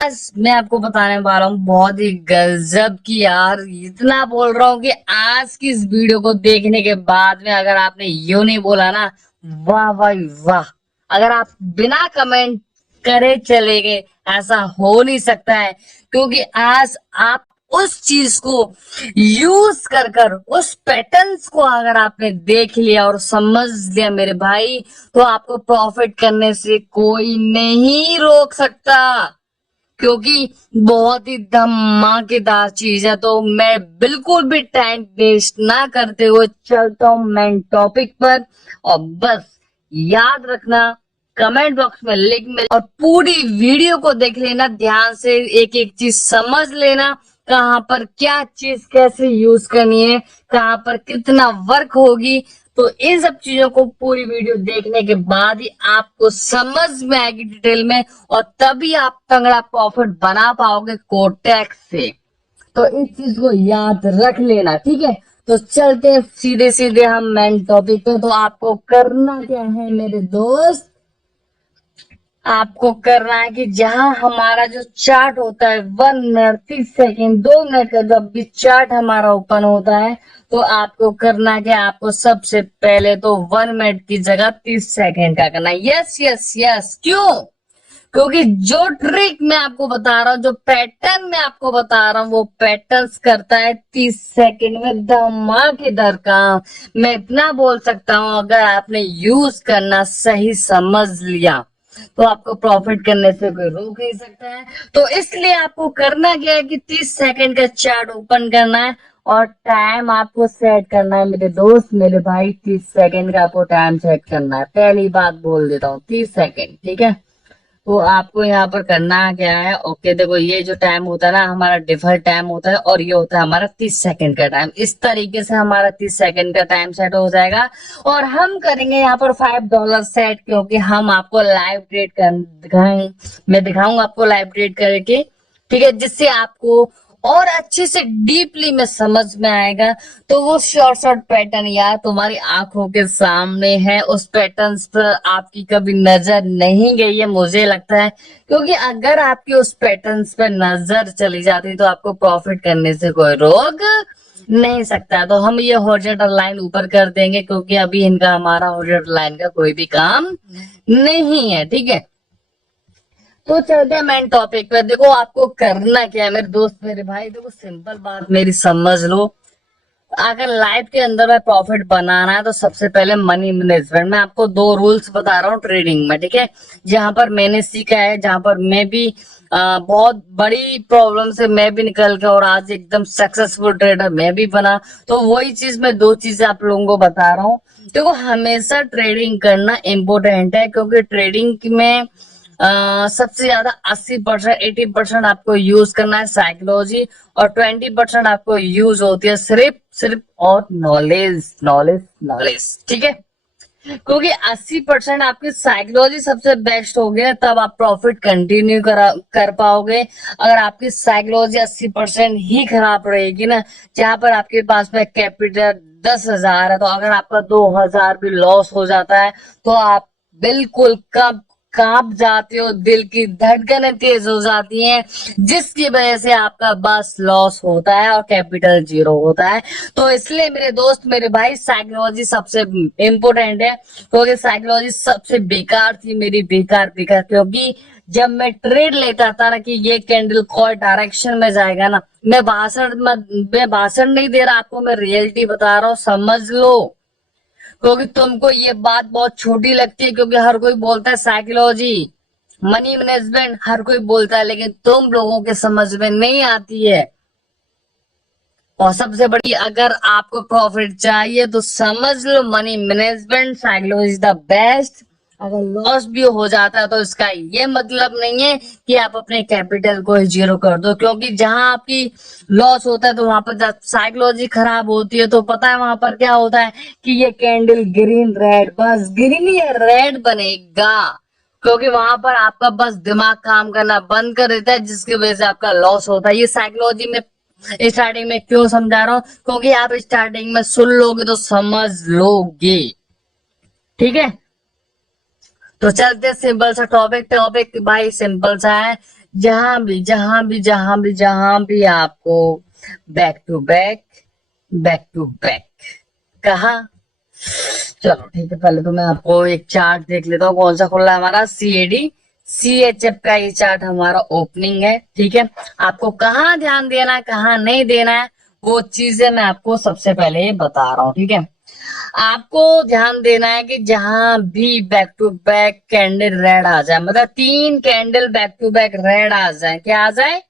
आज मैं आपको बताने वाला हूँ बहुत ही गजब की यार, इतना बोल रहा हूँ कि आज की इस वीडियो को देखने के बाद में अगर आपने यूं नहीं बोला ना, वाह भाई वाह। अगर आप बिना कमेंट करे चले गए, ऐसा हो नहीं सकता है। क्योंकि आज आप उस चीज को यूज कर कर उस पैटर्न्स को अगर आपने देख लिया और समझ लिया मेरे भाई, तो आपको प्रॉफिट करने से कोई नहीं रोक सकता। क्योंकि बहुत ही धमाकेदार चीज है। तो मैं बिल्कुल भी टाइम वेस्ट ना करते हुए चलता हूँ मेन टॉपिक पर। और बस याद रखना, कमेंट बॉक्स में लिंक में और पूरी वीडियो को देख लेना ध्यान से, एक एक चीज समझ लेना, कहाँ पर क्या चीज कैसे यूज करनी है, कहाँ पर कितना वर्क होगी। तो इन सब चीजों को पूरी वीडियो देखने के बाद ही आपको समझ में आएगी डिटेल में, और तभी आप तगड़ा प्रॉफिट बना पाओगे कोटेक्स से। तो इस चीज को याद रख लेना, ठीक है। तो चलते हैं सीधे सीधे हम मेन टॉपिक पे। तो आपको करना क्या है मेरे दोस्त, आपको करना है कि जहां हमारा जो चार्ट होता है 1 मिनट 30 सेकेंड 2 मिनट का जब भी चार्ट हमारा ओपन होता है, तो आपको करना है कि आपको सबसे पहले तो 1 मिनट की जगह 30 सेकेंड का करना है। यस यस यस, क्यों? क्योंकि जो ट्रिक मैं आपको बता रहा हूँ, जो पैटर्न मैं आपको बता रहा हूँ, वो पैटर्न्स करता है 30 सेकेंड में धमाकेदार काम। मैं इतना बोल सकता हूँ, अगर आपने यूज करना सही समझ लिया तो आपको प्रॉफिट करने से कोई रोक नहीं सकता है। तो इसलिए आपको करना क्या है कि 30 सेकेंड का चार्ट ओपन करना है और टाइम आपको सेट करना है मेरे दोस्त मेरे भाई। 30 सेकेंड का आपको टाइम सेट करना है। पहली बात बोल देता हूँ, 30 सेकेंड, ठीक है। तो आपको यहाँ पर करना क्या है, ओके देखो ये जो टाइम होता है ना, हमारा डिफॉल्ट टाइम होता है और ये होता है हमारा 30 सेकेंड का टाइम। इस तरीके से हमारा 30 सेकेंड का टाइम सेट हो जाएगा। और हम करेंगे यहाँ पर $5 सेट, क्योंकि हम आपको लाइव ट्रेड कर मैं दिखाऊंगा आपको लाइव ट्रेड करके, ठीक है, जिससे आपको और अच्छे से डीपली में समझ में आएगा। तो वो शॉर्ट शॉर्ट पैटर्न यार तुम्हारी आंखों के सामने है, उस पैटर्न पर आपकी कभी नजर नहीं गई है मुझे लगता है। क्योंकि अगर आपकी उस पैटर्न पर नजर चली जाती तो आपको प्रॉफिट करने से कोई रोक नहीं सकता। तो हम ये हॉरिजॉन्टल लाइन ऊपर कर देंगे, क्योंकि अभी इनका हमारा हॉरिजॉन्टल लाइन का कोई भी काम नहीं है, ठीक है। तो चलते हैं मेन टॉपिक पे। देखो आपको करना क्या है मेरे दोस्त मेरे भाई, देखो सिंपल बात मेरी समझ लो। अगर लाइफ के अंदर में प्रॉफिट बनाना है तो सबसे पहले मनी मैनेजमेंट। मैं आपको 2 रूल्स बता रहा हूँ ट्रेडिंग में, ठीक है। जहां पर मैंने सीखा है, जहां पर मैं भी बहुत बड़ी प्रॉब्लम से मैं भी निकल के और आज एकदम सक्सेसफुल ट्रेडर मैं भी बना। तो वही चीज मैं 2 चीजें आप लोगों को बता रहा हूँ। देखो हमेशा ट्रेडिंग करना इम्पोर्टेंट है, क्योंकि ट्रेडिंग में सबसे ज्यादा 80% 80% आपको यूज करना है साइकोलॉजी, और 20% आपको यूज होती है सिर्फ सिर्फ और नॉलेज नॉलेज नॉलेज, ठीक है। क्योंकि 80% आपकी साइकोलॉजी सबसे बेस्ट हो गया, तब आप प्रॉफिट कंटिन्यू कर पाओगे। अगर आपकी साइकोलॉजी 80% ही खराब रहेगी ना, जहां पर आपके पास में कैपिटल 10,000 है, तो अगर आपका 2,000 भी लॉस हो जाता है तो आप बिल्कुल कब कांप जाते हो, दिल की धड़कनें तेज हो जाती हैं, जिसकी वजह से आपका बस लॉस होता है और कैपिटल 0 होता है। तो इसलिए मेरे दोस्त मेरे भाई, साइकोलॉजी सबसे इम्पोर्टेंट है। क्योंकि साइकोलॉजी सबसे बेकार थी मेरी, बेकार बेकार। क्योंकि जब मैं ट्रेड लेता था ना कि ये कैंडल कौन डायरेक्शन में जाएगा ना, मैं भाषण नहीं दे रहा आपको, मैं रियलिटी बता रहा हूँ, समझ लो। क्योंकि तुमको ये बात बहुत छोटी लगती है, क्योंकि हर कोई बोलता है साइकोलॉजी मनी मैनेजमेंट, हर कोई बोलता है, लेकिन तुम लोगों के समझ में नहीं आती है। और सबसे बड़ी, अगर आपको प्रॉफिट चाहिए तो समझ लो money management psychology the best. अगर लॉस भी हो जाता है तो इसका ये मतलब नहीं है कि आप अपने कैपिटल को ही 0 कर दो। क्योंकि जहां आपकी लॉस होता है तो वहां पर जब साइकोलॉजी खराब होती है तो पता है वहां पर क्या होता है कि ये कैंडल ग्रीन रेड, बस ग्रीन या रेड बनेगा। क्योंकि वहां पर आपका बस दिमाग काम करना बंद कर देता है, जिसकी वजह से आपका लॉस होता है। ये साइकोलॉजी में स्टार्टिंग में क्यों समझा रहा हूँ, क्योंकि आप स्टार्टिंग में सुन लोगे तो समझ लोगे, ठीक है। तो चलते सिंपल सा टॉपिक भाई सिंपल सा है। जहां भी आपको बैक टू बैक कहा। चलो ठीक है, पहले तो मैं आपको एक चार्ट देख लेता हूँ। कौन सा खुल रहा है हमारा? CAD CHF का ये चार्ट हमारा ओपनिंग है। ठीक है, आपको कहाँ ध्यान देना है, कहाँ नहीं देना है, वो चीजें मैं आपको सबसे पहले बता रहा हूँ। ठीक है, आपको ध्यान देना है कि जहां भी back to back candle red आ जाए, मतलब 3 candle back to back red आ जाए, क्या आ जाए?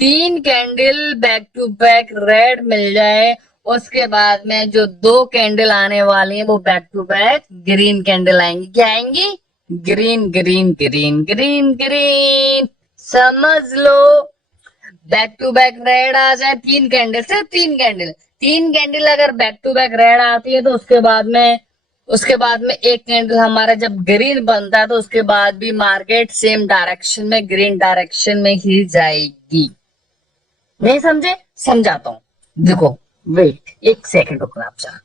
3 candle back to back red मिल जाए, उसके बाद में जो 2 कैंडल आने वाली है वो back to back green candle आएंगी। क्या आएंगी? Green green green green green. समझ लो, बैक टू बैक रेड आ जाए 3 कैंडल, सिर्फ 3 कैंडल अगर बैक टू बैक रेड आती है तो उसके बाद में एक कैंडल हमारा जब ग्रीन बनता है तो उसके बाद भी मार्केट सेम डायरेक्शन में, ग्रीन डायरेक्शन में ही जाएगी। नहीं समझे? समझाता हूं, देखो, वेट 1 सेकंड रुकना आप जरा।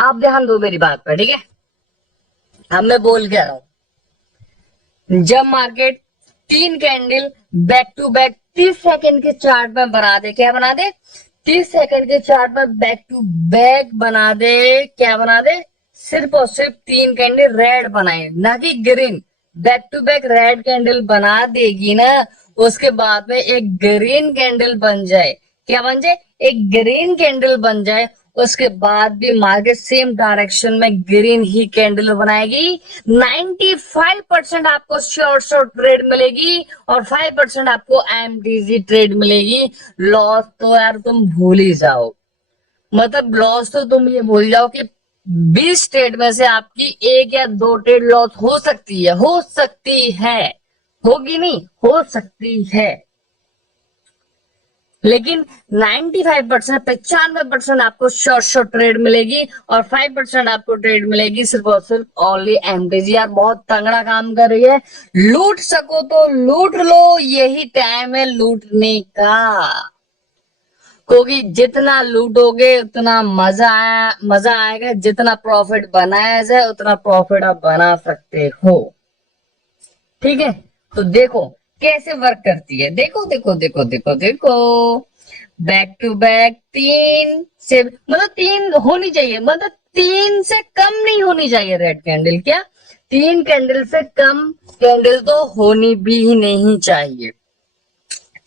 आप ध्यान दो मेरी बात पर, ठीक है? अब मैं बोल क्या रहा हूं, जब market 3 candle back to back 30 second के चार्ट में बना दे, क्या बना दे? 30 सेकंड के चार्ट में बैक टू बैक बना दे, क्या बना दे? सिर्फ और सिर्फ 3 कैंडल रेड बनाए, ना कि green. Back to back red candle बना देगी ना, उसके बाद में एक ग्रीन कैंडल बन जाए, क्या बन जाए? एक ग्रीन कैंडल बन जाए, उसके बाद भी मार्केट सेम डायरेक्शन में ग्रीन ही कैंडल बनाएगी। 95% आपको शॉर्ट ट्रेड मिलेगी और 5% आपको MTG ट्रेड मिलेगी। लॉस तो यार तुम भूल ही जाओ, मतलब लॉस तो तुम ये भूल जाओ कि 20 ट्रेड में से आपकी 1 या 2 ट्रेड लॉस हो सकती है, होगी नहीं, हो सकती है, लेकिन 95% आपको शॉर्ट ट्रेड मिलेगी और 5% आपको ट्रेड मिलेगी सिर्फ और सिर्फ ओनली MTG। यार बहुत तगड़ा काम कर रही है, लूट सको तो लूट लो, यही टाइम है लूटने का, क्योंकि जितना लूटोगे उतना मजा आएगा। जितना प्रॉफिट बनाया जाए उतना प्रॉफिट आप बना सकते हो। ठीक है, तो देखो कैसे वर्क करती है, देखो देखो देखो देखो देखो, बैक टू बैक 3 से, मतलब 3 होनी चाहिए, मतलब 3 से कम नहीं होनी चाहिए रेड कैंडल। क्या 3 कैंडल से कम कैंडल तो होनी भी नहीं चाहिए।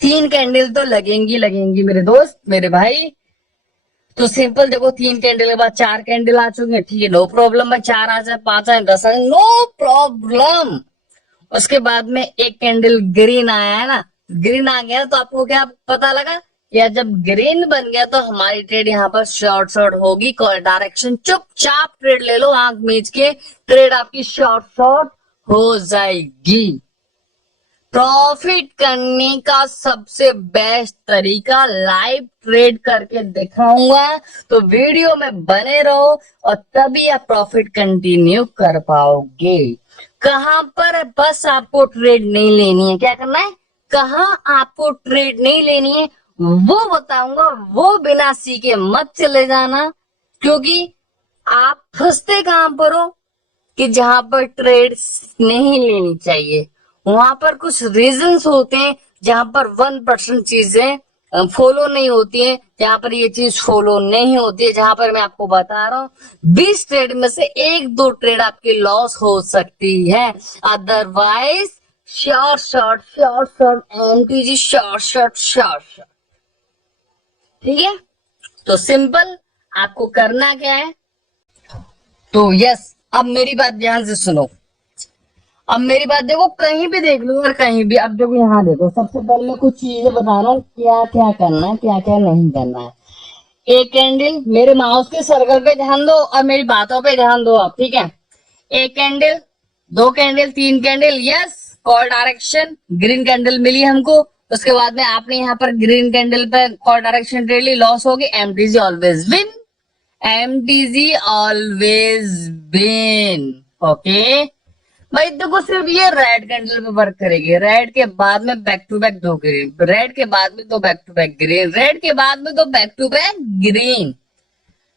3 कैंडल तो लगेंगी मेरे दोस्त, मेरे भाई। तो सिंपल देखो, 3 कैंडल के बाद 4 कैंडल आ चुके हैं, ठीक है, नो प्रॉब्लम है। 4 आ जाए, 5 आए, 10 आए, नो प्रॉब्लम। उसके बाद में एक कैंडल ग्रीन आया है ना, ग्रीन आ गया तो आपको क्या पता लगा? या जब ग्रीन बन गया तो हमारी ट्रेड यहाँ पर शॉर्ट होगी, डायरेक्शन चुपचाप ट्रेड ले लो, आंख मीच के ट्रेड आपकी शॉर्ट हो जाएगी। प्रॉफिट करने का सबसे बेस्ट तरीका लाइव ट्रेड करके दिखाऊंगा, तो वीडियो में बने रहो और तभी आप प्रॉफिट कंटिन्यू कर पाओगे। कहां पर? बस आपको ट्रेड नहीं लेनी है, क्या करना है? कहां आपको ट्रेड नहीं लेनी है वो बताऊंगा, वो बिना सीखे मत चले जाना, क्योंकि आप फंसते कहां पर हो कि जहां पर ट्रेड नहीं लेनी चाहिए, वहां पर कुछ रीजंस होते हैं जहां पर 1% चीजें फॉलो नहीं होती है, जहां पर ये चीज फॉलो नहीं होती है, जहां पर मैं आपको बता रहा हूं 20 ट्रेड में से 1-2 ट्रेड आपकी लॉस हो सकती है, अदरवाइज शॉर्ट MTG शॉर्ट। ठीक है, तो सिंपल आपको करना क्या है, तो यस, अब मेरी बात ध्यान से सुनो, अब मेरी बात देखो, कहीं भी देख लो और कहीं भी। अब देखो यहाँ देखो, सबसे पहले मैं कुछ चीजें बता रहा हूँ क्या क्या करना है, क्या क्या नहीं करना है। एक कैंडल, मेरे माउस के सर्कल पे ध्यान दो और मेरी बातों पे ध्यान दो आप, ठीक है? एक candle, 2 candle, 3 candle, yes, call direction green candle मिली हमको। उसके बाद में आपने यहाँ पर ग्रीन कैंडल पे कॉल डायरेक्शन ट्रेड ली, लॉस होगी। MTG ऑलवेज विन, ओके भाई। देखो सिर्फ ये रेड कैंडल पे वर्क करेगी, रेड के बाद में back to back 2 green, red के बाद में 2 back to back green, red के बाद में 2 बैक टू बैक ग्रीन,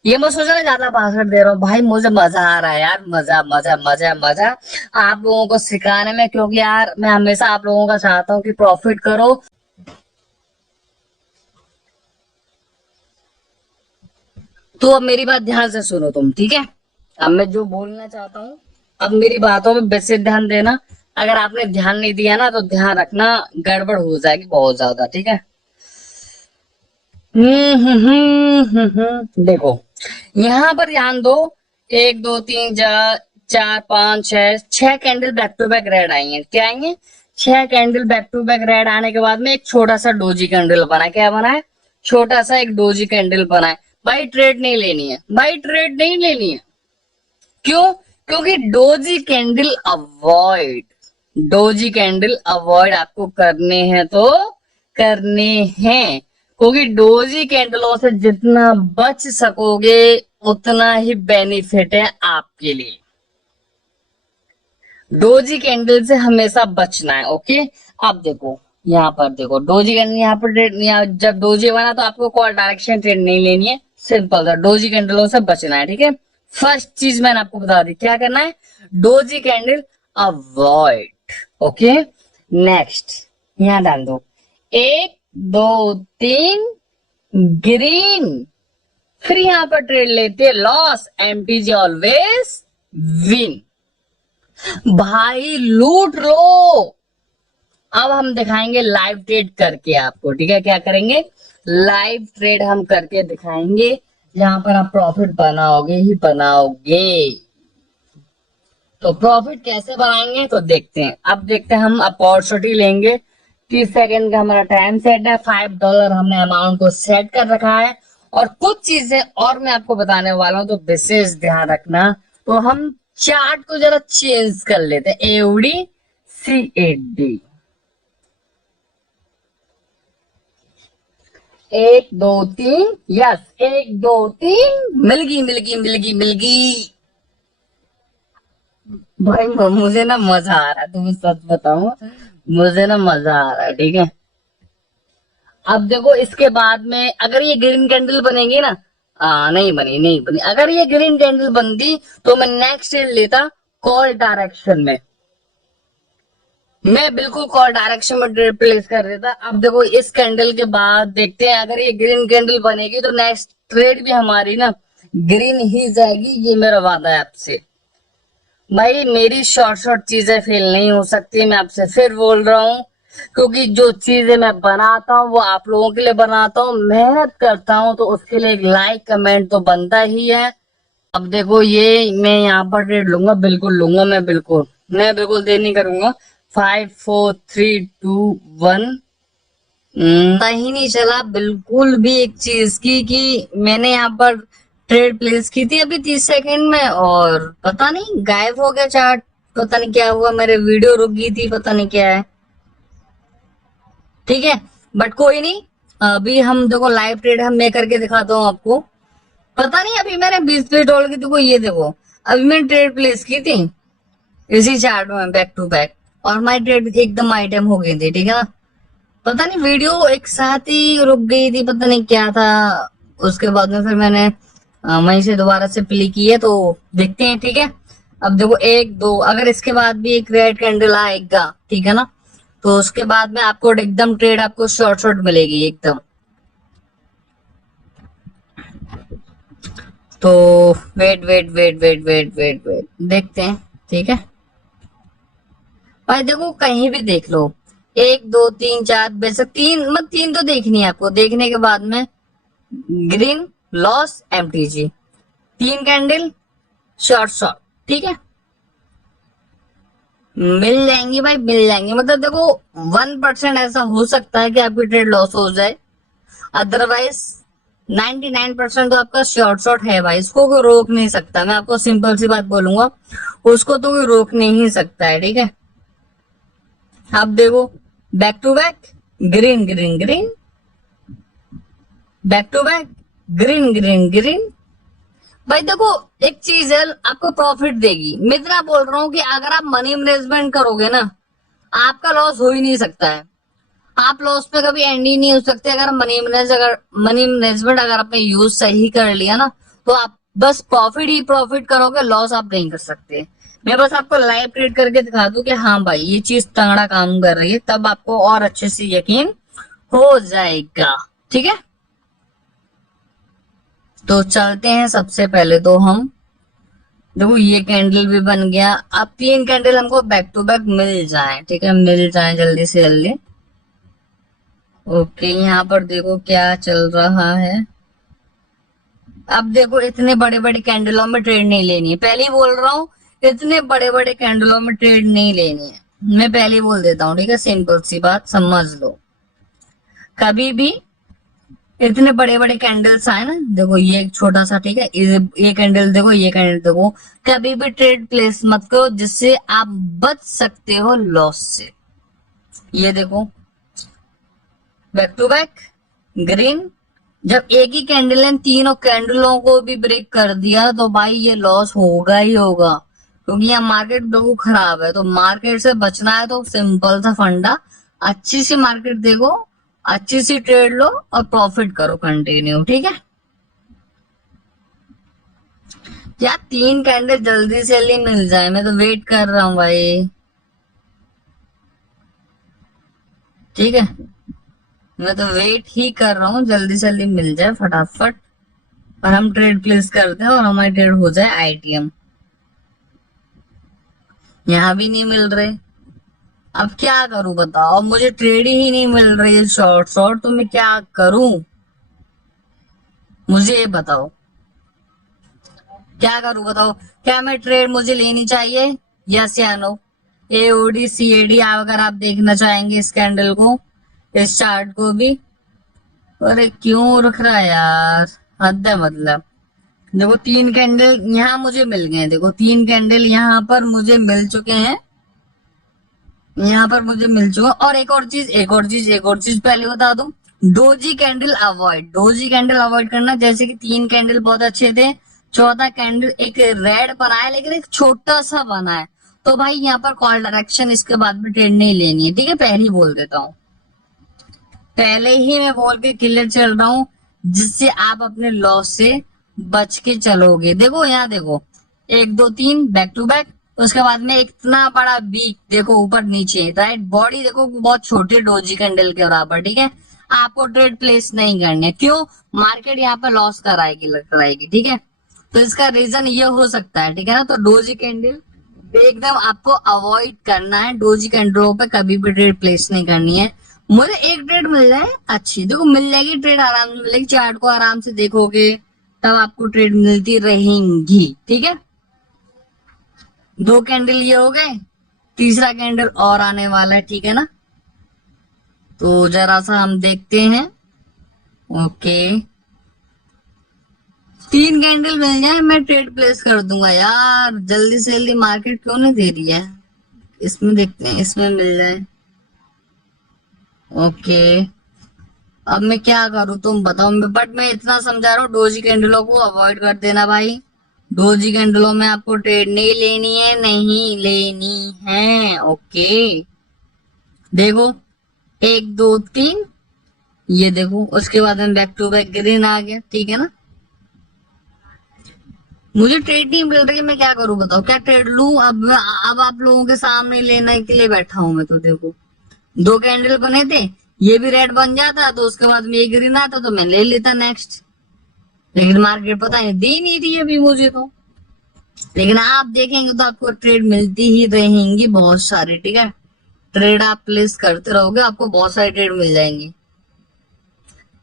ये मैं सोच रहा ज्यादा भाषण दे रहा हूँ भाई, मुझे मजा आ रहा है यार, मजा मजा मजा मजा आप लोगों को सिखाने में, क्योंकि यार मैं हमेशा आप लोगों का चाहता हूँ कि प्रॉफिट करो। तो अब मेरी बात ध्यान से सुनो तुम, ठीक है? अब मैं जो बोलना चाहता हूँ, अब मेरी बातों में विशेष ध्यान देना। अगर आपने ध्यान नहीं दिया ना तो ध्यान रखना, गड़बड़ हो जाएगी बहुत ज्यादा, ठीक है? देखो, यहाँ पर ध्यान दो। एक दो तीन चार, चार पांच छह, छह candle back to back red आई है। क्या आई है? छह candle back to back red आने के बाद में एक छोटा सा डोजी कैंडल बना है। क्या बना है? छोटा सा एक डोजी कैंडल बना है। भाई ट्रेड नहीं लेनी है, भाई ट्रेड नहीं लेनी है। क्यों? क्योंकि doji candle avoid, doji candle avoid आपको करने हैं तो करने हैं, क्योंकि डोजी कैंडलों से जितना बच सकोगे उतना ही बेनिफिट है आपके लिए। डोजी कैंडल से हमेशा बचना है, ओके? अब देखो यहाँ पर, देखो डोजी कैंडल यहाँ पर ट्रेड, जब डोजी बना तो आपको कॉल डायरेक्शन ट्रेड नहीं लेनी है, सिंपल था, डोजी कैंडलों से बचना है, ठीक है? फर्स्ट चीज मैंने आपको बता दी, क्या करना है? Doji candle avoid, okay? Next यहां डाल दो, एक दो तीन ग्रीन, फिर यहां पर ट्रेड लेते लॉस, एमटीजी ऑलवेज विन। भाई लूट लो। अब हम दिखाएंगे लाइव ट्रेड करके आपको, ठीक है? क्या करेंगे? लाइव ट्रेड हम करके दिखाएंगे, जहां पर आप प्रॉफिट बनाओगे ही बनाओगे। तो प्रॉफिट कैसे बनाएंगे तो देखते हैं। अब देखते हैं, हम अपॉर्चुनिटी लेंगे। 30 सेकेंड का हमारा टाइम सेट है, $5 हमने अमाउंट को सेट कर रखा है, और कुछ चीजें और मैं आपको बताने वाला हूं, तो विशेष ध्यान रखना। तो हम चार्ट को जरा चेंज कर लेते हैं, एओडी CAD, एक दो तीन, यस, एक दो तीन, मिलगी मिलगी मिलगी मिलगी। भाई मुझे ना मजा आ रहा है, तुम्हें सच बताऊं, मुझे ना मजा आ रहा है, ठीक है? अब देखो इसके बाद में अगर ये ग्रीन कैंडल बनेगी ना, नहीं बनी, नहीं बनी, अगर ये ग्रीन कैंडल बनती तो मैं नेक्स्ट ट्रेड लेता कॉल डायरेक्शन में, मैं बिल्कुल कॉल डायरेक्शन में ट्रेड प्लेस कर देता। अब देखो इस कैंडल के बाद देखते हैं, अगर ये ग्रीन कैंडल बनेगी तो नेक्स्ट ट्रेड भी हमारी ना ग्रीन ही जाएगी, ये मेरा वादा है आपसे। भाई मेरी शॉर्ट चीजें फेल नहीं हो सकती, मैं आपसे फिर बोल रहा हूँ, क्योंकि जो चीजें मैं बनाता हूँ वो आप लोगों के लिए बनाता हूँ, मेहनत करता हूँ, तो उसके लिए एक लाइक कमेंट तो बनता ही है। अब देखो ये मैं यहाँ पर ट्रेड लूंगा, बिल्कुल लूंगा, मैं बिल्कुल देर नहीं करूंगा। 5 4 3 2 1, पता ही नहीं चला बिल्कुल भी एक चीज की कि मैंने यहाँ पर ट्रेड प्लेस की थी अभी 30 सेकंड में, और पता नहीं गायब हो गया चार्ट, पता नहीं क्या हुआ, मेरे वीडियो रुक गई थी, पता नहीं क्या है, ठीक है? बट कोई नहीं, अभी हम देखो लाइव ट्रेड हम मैं करके दिखाता हूँ आपको। पता नहीं अभी मैंने $20 की, देखो ये देखो, अभी मैंने ट्रेड प्लेस की थी इसी चार्ट में बैक टू बैक, और हमारी ट्रेड एकदम आइटम हो गई थी, ठीक है ना? पता नहीं वीडियो एक साथ ही रुक गई थी, पता नहीं क्या था। उसके बाद में फिर मैंने वहीं से दोबारा से प्ले की है, तो देखते हैं, ठीक है? अब देखो एक दो, अगर इसके बाद भी एक रेड कैंडल आएगा, ठीक है ना, तो उसके बाद में आपको एकदम ट्रेड आपको शॉर्ट मिलेगी एकदम। तो wait wait wait wait wait wait wait देखते हैं, ठीक है? भाई देखो कहीं भी देख लो, एक दो तीन चार, वैसे तीन मत, तीन तो देखनी है आपको, देखने के बाद में ग्रीन लॉस एमटीजी, तीन कैंडल शॉर्ट, ठीक है? मिल जाएंगी भाई, मिल जाएंगी, मतलब देखो 1% ऐसा हो सकता है कि आपकी ट्रेड लॉस हो जाए, अदरवाइज 99% तो आपका शॉर्ट है भाई, इसको कोई रोक नहीं सकता। मैं आपको सिंपल सी बात बोलूंगा, उसको तो कोई रोक नहीं सकता है, ठीक है? आप देखो back to back green green green, back to back green green green. भाई देखो एक चीज है, आपको प्रॉफिट देगी, मैं इतना बोल रहा हूँ कि अगर आप मनी मैनेजमेंट करोगे ना, आपका लॉस हो ही नहीं सकता है, आप लॉस पे कभी एंड ही नहीं हो सकते। अगर मनी मैनेजमेंट अगर आपने यूज सही कर लिया ना, तो आप बस प्रॉफिट ही प्रॉफिट करोगे, लॉस आप नहीं कर सकते। मैं बस आपको लाइव ट्रेड करके दिखा दूं कि हाँ भाई ये चीज तगड़ा काम कर रही है, तब आपको और अच्छे से यकीन हो जाएगा। ठीक है, तो चलते हैं। सबसे पहले तो हम देखो ये कैंडल भी बन गया। अब 3 कैंडल हमको बैक टू बैक मिल जाए, ठीक है, मिल जाए जल्दी से जल्दी। ओके, यहाँ पर देखो क्या चल रहा है। अब देखो इतने बड़े बड़े कैंडलों में ट्रेड नहीं लेनी है, पहले ही बोल रहा हूँ, इतने बड़े बड़े कैंडलों में ट्रेड नहीं लेनी है, मैं पहले ही बोल देता हूँ। ठीक है, सिंपल सी बात समझ लो। कभी भी इतने बड़े बड़े कैंडल्स आए ना, देखो ये एक छोटा सा, ठीक है, ये कैंडल देखो, ये कैंडल देखो, कभी भी ट्रेड प्लेस मत करो जिससे आप बच सकते हो लॉस से। ये देखो बैक टू बैक ग्रीन, जब एक ही कैंडल ने तीनों कैंडलों को भी ब्रेक कर दिया तो भाई ये लॉस होगा ही होगा, क्योंकि यहाँ मार्केट देखो खराब है। तो मार्केट से बचना है तो सिंपल सा फंडा, अच्छी सी मार्केट देखो, अच्छी सी ट्रेड लो और प्रॉफिट करो कंटिन्यू। ठीक है, यार 3 कैंडल जल्दी से जल्दी मिल जाए, मैं तो वेट कर रहा हूँ भाई। ठीक है, मैं तो वेट ही कर रहा हूँ, जल्दी से जल्दी मिल जाए फटाफट और हम ट्रेड प्लेस करते हैं और हमारी ट्रेड हो जाए आईटीएम। यहाँ भी नहीं मिल रहे, अब क्या करूं बताओ, मुझे ट्रेड ही नहीं मिल रही है शॉर्ट शॉर्ट, तो मैं क्या करूं, मुझे ये बताओ क्या करूं बताओ। क्या मैं ट्रेड मुझे लेनी चाहिए, यस या नो? एओडी सीएडी अगर आप देखना चाहेंगे इस कैंडल को, इस चार्ट को भी, अरे क्यों रख रहा है यार, हद है मतलब। देखो 3 कैंडल यहाँ मुझे मिल गए, देखो 3 कैंडल यहाँ पर मुझे मिल चुके हैं, यहाँ पर मुझे मिल चुका। और एक और चीज पहले बता दूं, डोजी कैंडल अवॉइड करना। जैसे कि 3 कैंडल बहुत अच्छे थे, चौथा कैंडल एक रेड बना है लेकिन एक छोटा सा बना है, तो भाई यहाँ पर कॉल डायरेक्शन इसके बाद भी ट्रेड नहीं लेनी है। ठीक है, पहले ही बोल देता हूँ, पहले ही मैं बोल के क्लियर चल रहा हूँ, जिससे आप अपने लॉस से बच के चलोगे। देखो यहाँ देखो 1 2 3 बैक टू बैक, उसके बाद में इतना बड़ा वीक देखो ऊपर नीचे, राइट, बॉडी देखो बहुत छोटी डोजी कैंडल के बराबर। ठीक है, आपको ट्रेड प्लेस नहीं करनी है, क्यों? मार्केट यहाँ पर लॉस कराएगी। ठीक है, तो इसका रीजन ये हो सकता है, ठीक है ना। तो डोजी कैंडल एकदम आपको अवॉइड करना है, डोजी कैंडलों पे कभी भी ट्रेड प्लेस नहीं करनी है। मुझे एक ट्रेड मिल जाए अच्छी, देखो मिल जाएगी ट्रेड, आराम से मिलेगी, चार्ट को आराम से देखोगे तब आपको ट्रेड मिलती रहेंगी। ठीक है, 2 कैंडल ये हो गए, तीसरा कैंडल और आने वाला है। ठीक है ना, तो जरा सा हम देखते हैं। ओके, 3 कैंडल मिल जाए मैं ट्रेड प्लेस कर दूंगा यार, जल्दी से जल्दी मार्केट क्यों नहीं दे रही है, इसमें देखते हैं, इसमें मिल जाए। ओके, अब मैं क्या करूं तुम बताओ, बट मैं इतना समझा रहा हूँ, डोजी कैंडलों को अवॉइड कर देना भाई। डोजी कैंडलों में आपको ट्रेड नहीं लेनी है, नहीं लेनी है। ओके, देखो 1 2 3, ये देखो, उसके बाद में बैक टू बैक ग्रीन आ गया। ठीक है ना, मुझे ट्रेड नहीं मिल रही, मैं क्या करूं बताओ, क्या ट्रेड लूं? अब आप लोगों के सामने लेने के लिए बैठा हूं मैं। तो देखो 2 कैंडल बने थे, ये भी रेड बन जाता तो उसके बाद में ये ग्रीन आता तो मैं ले लेता नेक्स्ट, लेकिन मार्केट पता नहीं दे नहीं रही अभी मुझे तो। लेकिन आप देखेंगे तो आपको ट्रेड मिलती ही रहेंगी बहुत सारी। ठीक है, ट्रेड आप प्लेस करते रहोगे, आपको बहुत सारी ट्रेड मिल जाएंगी।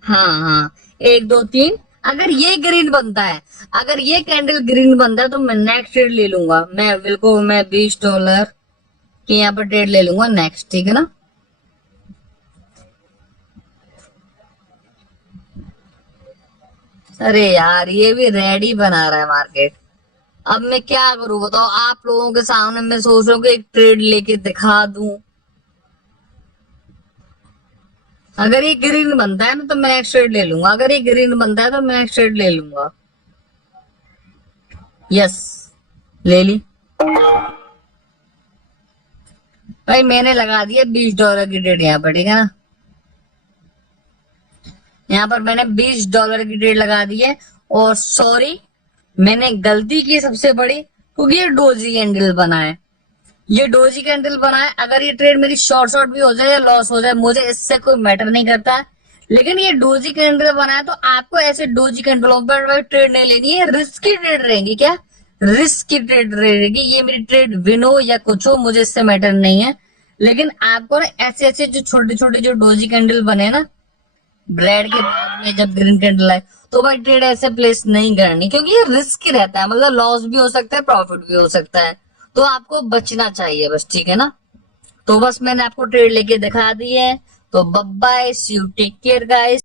हाँ, 1 2 3, अगर ये ग्रीन बनता है, अगर ये कैंडल ग्रीन बनता है तो मैं नेक्स्ट ट्रेड ले लूंगा, मैं बिल्कुल मैं $20 की यहाँ पर ट्रेड ले लूंगा नेक्स्ट। ठीक है ना, अरे यार ये भी रेडी बना रहा है मार्केट, अब मैं क्या करूं बताओ, आप लोगों के सामने मैं सोच रहा हूँ कि एक ट्रेड लेके दिखा दूं। अगर ये ग्रीन बनता है ना तो मैं नेक्स्ट ट्रेड ले लूंगा, अगर ये ग्रीन बनता है तो मैं नेक्स्ट ट्रेड ले लूंगा। यस, ले ली भाई, मैंने लगा दिया $20 की ट्रेड यहाँ पर। ठीक है ना, यहाँ पर मैंने $20 की ट्रेड लगा दी है। और सॉरी, मैंने गलती की सबसे बड़ी, क्योंकि ये डोजी कैंडल बना है, ये डोजी कैंडल बना है। अगर ये ट्रेड मेरी शॉर्ट भी हो जाए या लॉस हो जाए, मुझे इससे कोई मैटर नहीं करता है। लेकिन ये डोजी कैंडल बना है, तो आपको ऐसे डोजी कैंडलों पर ट्रेड नहीं लेनी है। रिस्क की ट्रेड रहेगी, क्या रिस्क की ट्रेड रहेगी। ये मेरी ट्रेड विन हो या कुछ हो, मुझे इससे मैटर नहीं है। लेकिन आपको ना ऐसे ऐसे जो छोटे छोटे जो डोजी कैंडल बने ना ब्रेड के बाद में, जब ग्रीन कैंडल आए, तो भाई ट्रेड ऐसे प्लेस नहीं करनी, क्योंकि ये रिस्क रहता है। मतलब लॉस भी हो सकता है, प्रॉफिट भी हो सकता है, तो आपको बचना चाहिए बस, ठीक है ना। तो बस मैंने आपको ट्रेड लेके दिखा दी है। तो bye bye, see you, take care guys.